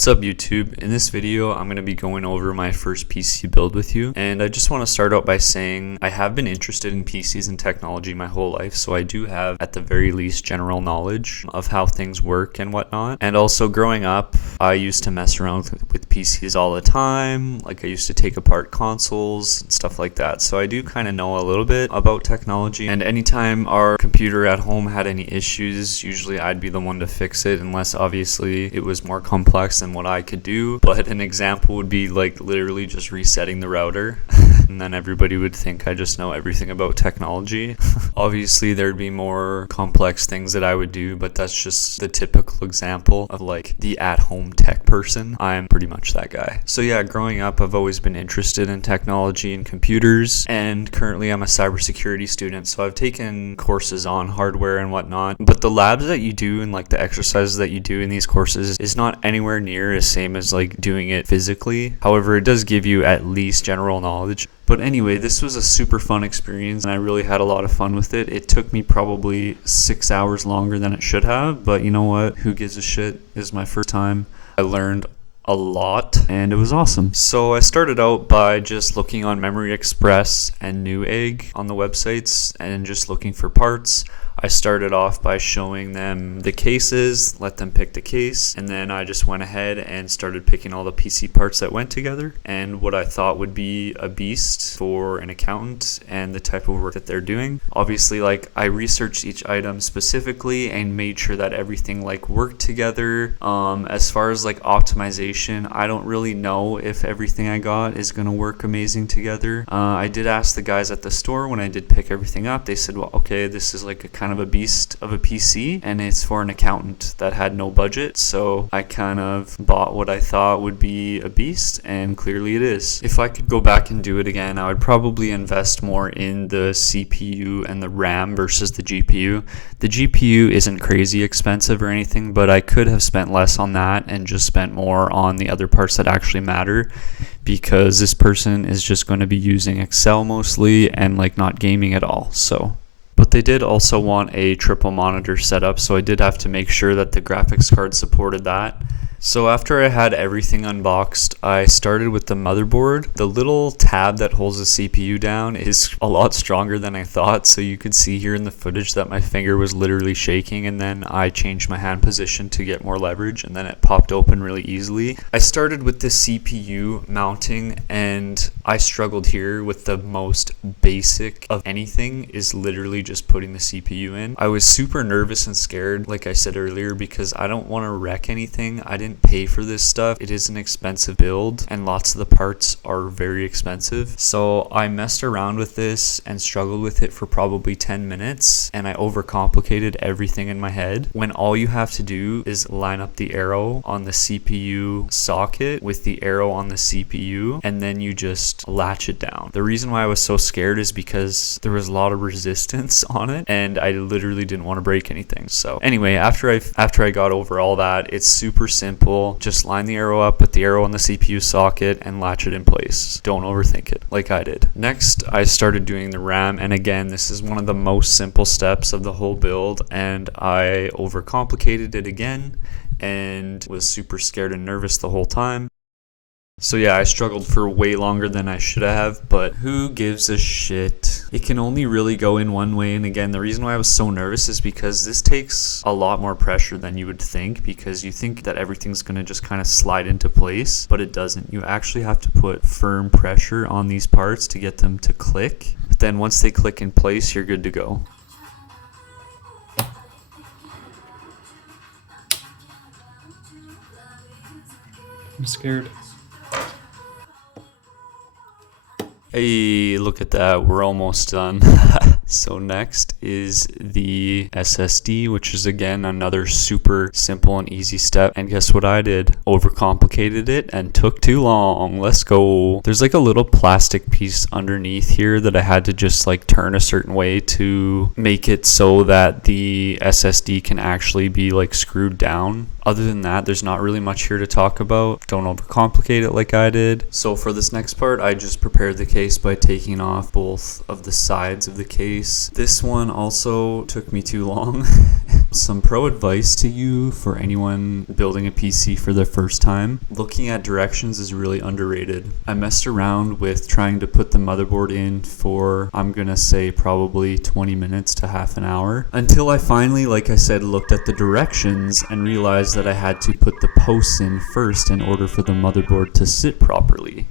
What's up YouTube? In this video, I'm going to be going over my first PC build with you. And I just want to start out by saying I have been interested in PCs and technology my whole life, so I do have at the very least general knowledge of how things work and whatnot. And also growing up, I used to mess around with PCs all the time. Like I used to take apart consoles and stuff like that. So I do kind of know a little bit about technology. And anytime our computer at home had any issues, usually I'd be the one to fix it, unless obviously it was more complex than what I could do. But an example would be like literally just resetting the router and then everybody would think I just know everything about technology. Obviously there'd be more complex things that I would do, but that's just the typical example of like the at-home tech person. I'm pretty much that guy. So yeah, growing up I've always been interested in technology and computers, and currently I'm a cybersecurity student, so I've taken courses on hardware and whatnot, but the labs that you do and like the exercises that you do in these courses is not anywhere near as same as like doing it physically. However, it does give you at least general knowledge. But anyway, this was a super fun experience and I really had a lot of fun with it. It took me probably 6 hours longer than it should have, but you know what? Who gives a shit? It was my first time. I learned a lot and it was awesome. So I started out by just looking on Memory Express and Newegg on the websites and just looking for parts. I started off by showing them the cases, let them pick the case, and then I just went ahead and started picking all the PC parts that went together and what I thought would be a beast for an accountant and the type of work that they're doing. Obviously, like I researched each item specifically and made sure that everything like worked together. As far as like optimization, I don't really know if everything I got is gonna work amazing together. I did ask the guys at the store when I did pick everything up. They said, well, okay, this is like a kind of a beast of a PC and it's for an accountant that had no budget, so I kind of bought what I thought would be a beast, and clearly it is. If I could go back and do it again, I would probably invest more in the CPU and the RAM versus the GPU. The GPU isn't crazy expensive or anything, but I could have spent less on that and just spent more on the other parts that actually matter, because this person is just going to be using Excel mostly and like not gaming at all. But they did also want a triple monitor setup, so I did have to make sure that the graphics card supported that. So after I had everything unboxed, I started with the motherboard. The little tab that holds the CPU down is a lot stronger than I thought, so you could see here in the footage that my finger was literally shaking, and then I changed my hand position to get more leverage, and then it popped open really easily. I started with the CPU mounting, and I struggled here with the most basic of anything is literally just putting the CPU in. I was super nervous and scared, like I said earlier, because I don't want to wreck anything. I didn't pay for this stuff. It is an expensive build and lots of the parts are very expensive. So I messed around with this and struggled with it for probably 10 minutes, and I overcomplicated everything in my head when all you have to do is line up the arrow on the CPU socket with the arrow on the CPU, and then you just latch it down. The reason why I was so scared is because there was a lot of resistance on it and I literally didn't want to break anything. So anyway, after I got over all that, it's super simple. Just line the arrow up with the arrow on the CPU socket and latch it in place. Don't overthink it like I did. Next, I started doing the RAM, and again, this is one of the most simple steps of the whole build, and I overcomplicated it again and was super scared and nervous the whole time. So yeah, I struggled for way longer than I should have, but who gives a shit? It can only really go in one way, and again, the reason why I was so nervous is because this takes a lot more pressure than you would think, because you think that everything's gonna just kind of slide into place, but it doesn't. You actually have to put firm pressure on these parts to get them to click, but then once they click in place, you're good to go. I'm scared. Hey, look at that, we're almost done. So next is the SSD, which is again another super simple and easy step. And guess what I did? Overcomplicated it and took too long. Let's go. There's like a little plastic piece underneath here that I had to just like turn a certain way to make it so that the SSD can actually be like screwed down. Other than that, there's not really much here to talk about. Don't overcomplicate it like I did. So for this next part, I just prepared the case by taking off both of the sides of the case. This one also took me too long. Some pro advice to you for anyone building a PC for the first time. Looking at directions is really underrated. I messed around with trying to put the motherboard in for, I'm gonna say, probably 20 minutes to half an hour, until I finally, like I said, looked at the directions and realized that I had to put the posts in first in order for the motherboard to sit properly.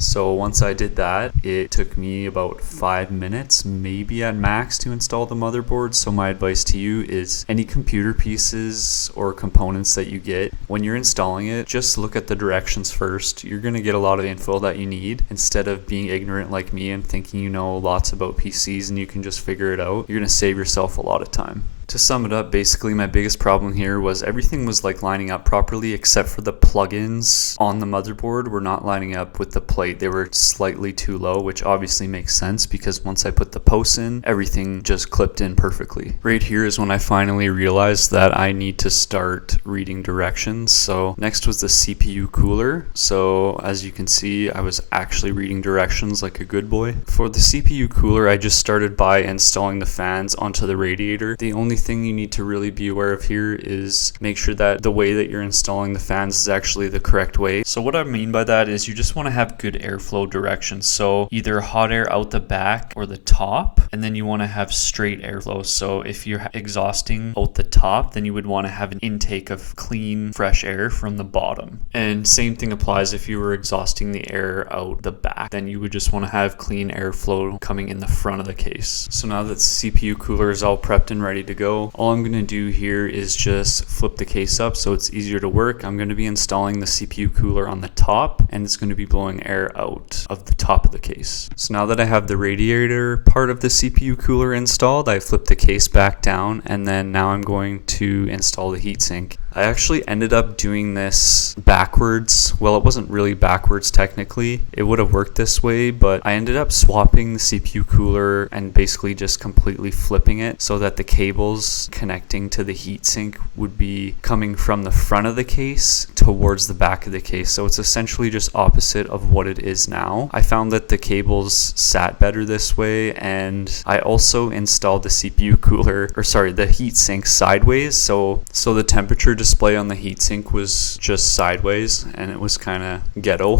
So once I did that, it took me about 5 minutes, maybe at max, to install the motherboard. So my advice to you is any computer pieces or components that you get, when you're installing it, just look at the directions first. You're going to get a lot of info that you need instead of being ignorant like me and thinking you know lots about PCs and you can just figure it out. You're going to save yourself a lot of time. To sum it up, basically my biggest problem here was everything was like lining up properly except for the plugins on the motherboard were not lining up with the plate. They were slightly too low, which obviously makes sense because once I put the posts in, everything just clipped in perfectly. Right here is when I finally realized that I need to start reading directions. So next was the CPU cooler. So as you can see, I was actually reading directions like a good boy. For the CPU cooler, I just started by installing the fans onto the radiator. The only thing you need to really be aware of here is make sure that the way that you're installing the fans is actually the correct way. So what I mean by that is you just want to have good airflow directions. So either hot air out the back or the top, and then you want to have straight airflow. So if you're exhausting out the top, then you would want to have an intake of clean, fresh air from the bottom. And same thing applies if you were exhausting the air out the back, then you would just want to have clean airflow coming in the front of the case. So now that the CPU cooler is all prepped and ready to go, all I'm going to do here is just flip the case up so it's easier to work. I'm going to be installing the CPU cooler on the top and it's going to be blowing air out of the top of the case. So now that I have the radiator part of the CPU cooler installed, I flip the case back down and then now I'm going to install the heatsink. I actually ended up doing this backwards. Well, it wasn't really backwards technically. It would have worked this way, but I ended up swapping the CPU cooler and basically just completely flipping it so that the cables connecting to the heatsink would be coming from the front of the case towards the back of the case. So it's essentially just opposite of what it is now. I found that the cables sat better this way, and I also installed the CPU cooler, or sorry, the heatsink sideways. So the temperature display on the heatsink was just sideways and it was kind of ghetto.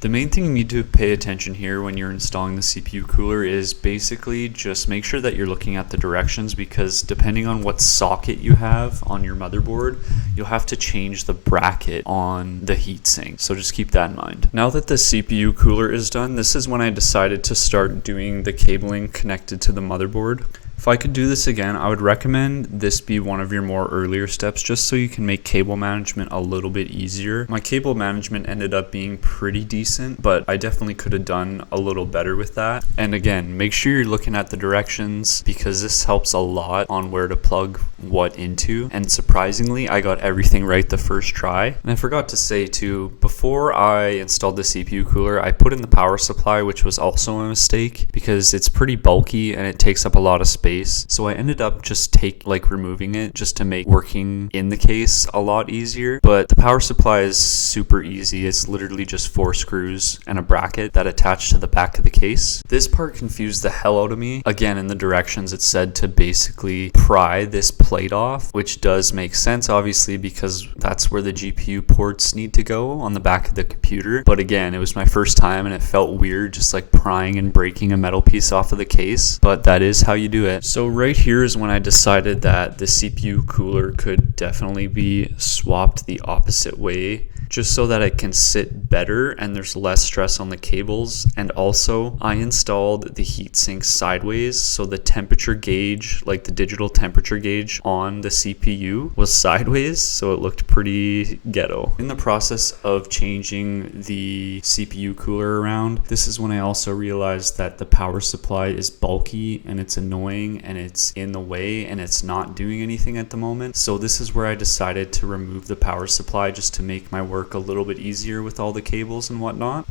The main thing you need to pay attention here when you're installing the CPU cooler is basically just make sure that you're looking at the directions, because depending on what socket you have on your motherboard, you'll have to change the bracket on the heatsink. So just keep that in mind. Now that the CPU cooler is done, this is when I decided to start doing the cabling connected to the motherboard. If I could do this again, I would recommend this be one of your more earlier steps just so you can make cable management a little bit easier. My cable management ended up being pretty decent, but I definitely could have done a little better with that. And again, make sure you're looking at the directions because this helps a lot on where to plug what into. And surprisingly, I got everything right the first try. And I forgot to say too, before I installed the CPU cooler, I put in the power supply, which was also a mistake because it's pretty bulky and it takes up a lot of space. So I ended up just removing it just to make working in the case a lot easier. But the power supply is super easy. It's literally just 4 screws and a bracket that attach to the back of the case. This part confused the hell out of me. Again, in the directions it said to basically pry this plate off, which does make sense obviously because that's where the GPU ports need to go on the back of the computer. But again, it was my first time and it felt weird just like prying and breaking a metal piece off of the case. But that is how you do it. So right here is when I decided that the CPU cooler could definitely be swapped the opposite way, just so that it can sit better and there's less stress on the cables. And also I installed the heatsink sideways, so the temperature gauge, like the digital temperature gauge on the CPU was sideways, so it looked pretty ghetto. In the process of changing the CPU cooler around, this is when I also realized that the power supply is bulky and it's annoying and it's in the way and it's not doing anything at the moment. So this is where I decided to remove the power supply just to make my work a little bit easier with all the cables and whatnot.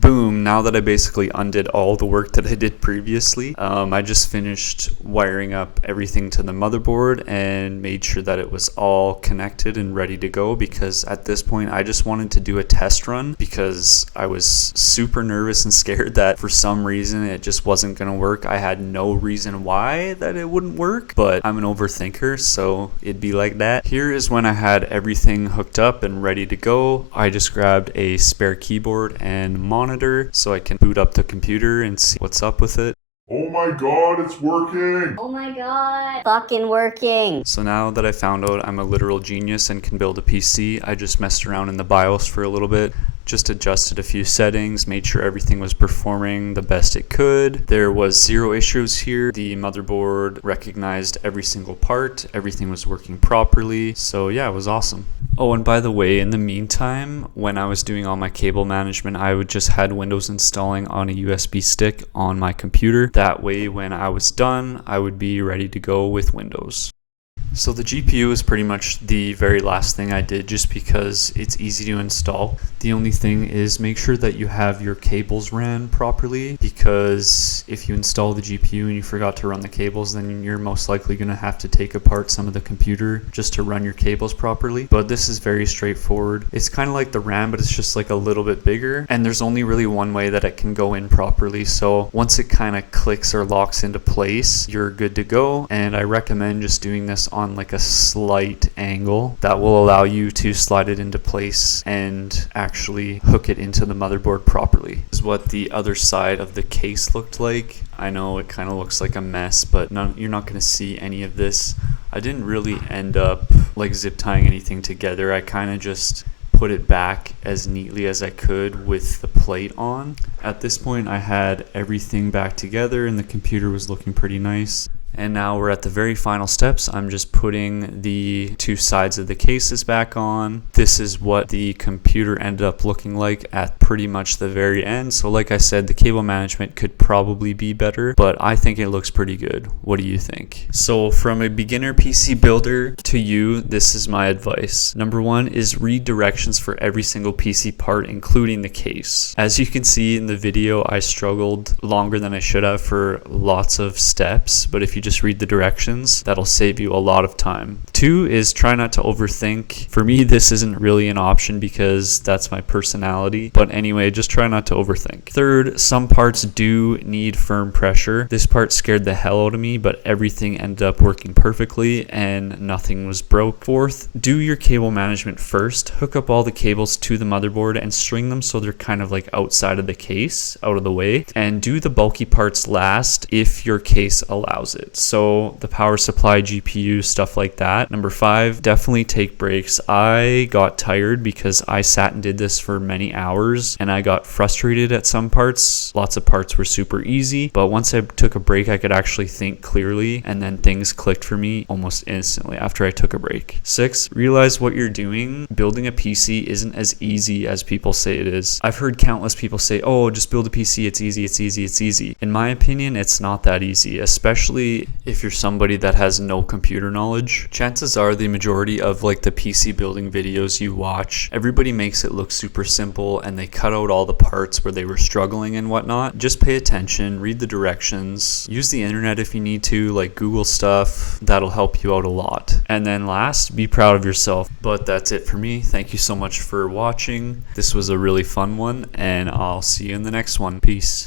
Boom, now that I basically undid all the work that I did previously, I just finished wiring up everything to the motherboard and made sure that it was all connected and ready to go, because at this point I just wanted to do a test run because I was super nervous and scared that for some reason it just wasn't going to work. I had no reason why that it wouldn't work, but I'm an overthinker, so it'd be like that. Here is when I had everything hooked up and ready to go. I just grabbed a spare keyboard and monitor so I can boot up the computer and see what's up with it. Oh my god, it's working! Oh my god, fucking working! So now that I found out I'm a literal genius and can build a PC, I just messed around in the BIOS for a little bit, just adjusted a few settings, made sure everything was performing the best it could. There was zero issues here. The motherboard recognized every single part. Everything was working properly. So yeah, it was awesome. Oh, and by the way, in the meantime, when I was doing all my cable management, I would just had Windows installing on a USB stick on my computer. That way, when I was done, I would be ready to go with Windows. So the GPU is pretty much the very last thing I did just because it's easy to install. The only thing is make sure that you have your cables ran properly, because if you install the GPU and you forgot to run the cables, then you're most likely going to have to take apart some of the computer just to run your cables properly. But this is very straightforward. It's kind of like the RAM, but it's just like a little bit bigger, and there's only really one way that it can go in properly. So once it kind of clicks or locks into place, you're good to go. And I recommend just doing this on like a slight angle that will allow you to slide it into place and actually hook it into the motherboard properly. This is what the other side of the case looked like. I know it kind of looks like a mess, but you're not going to see any of this. I didn't really end up like zip tying anything together. I kind of just put it back as neatly as I could with the plate on. At this point I had everything back together and the computer was looking pretty nice. And now we're at the very final steps. I'm just putting the two sides of the cases back on. This is what the computer ended up looking like at pretty much the very end. So like I said, the cable management could probably be better, but I think it looks pretty good. What do you think? So from a beginner PC builder to you, this is my advice. Number one is read directions for every single PC part, including the case. As you can see in the video, I struggled longer than I should have for lots of steps, but if you just read the directions, that'll save you a lot of time. Two is try not to overthink. For me, this isn't really an option because that's my personality, but anyway, just try not to overthink. Third, some parts do need firm pressure. This part scared the hell out of me, but everything ended up working perfectly and nothing was broke. Fourth, do your cable management first. Hook up all the cables to the motherboard and string them so they're kind of like outside of the case, out of the way, and do the bulky parts last if your case allows it. So the power supply, GPU, stuff like that. Number five, definitely take breaks. I got tired because I sat and did this for many hours and I got frustrated at some parts. Lots of parts were super easy, but once I took a break, I could actually think clearly, and then things clicked for me almost instantly after I took a break. Six, realize what you're doing. Building a PC isn't as easy as people say it is. I've heard countless people say, oh, just build a PC, it's easy, it's easy, it's easy. In my opinion, it's not that easy, especially if you're somebody that has no computer knowledge. Chances are the majority of like the PC building videos you watch, everybody makes it look super simple and they cut out all the parts where they were struggling and whatnot. Just pay attention, read the directions, use the internet if you need to, like Google stuff. That'll help you out a lot. And then last, be proud of yourself. But that's it for me. Thank you so much for watching. This was a really fun one and I'll see you in the next one. Peace.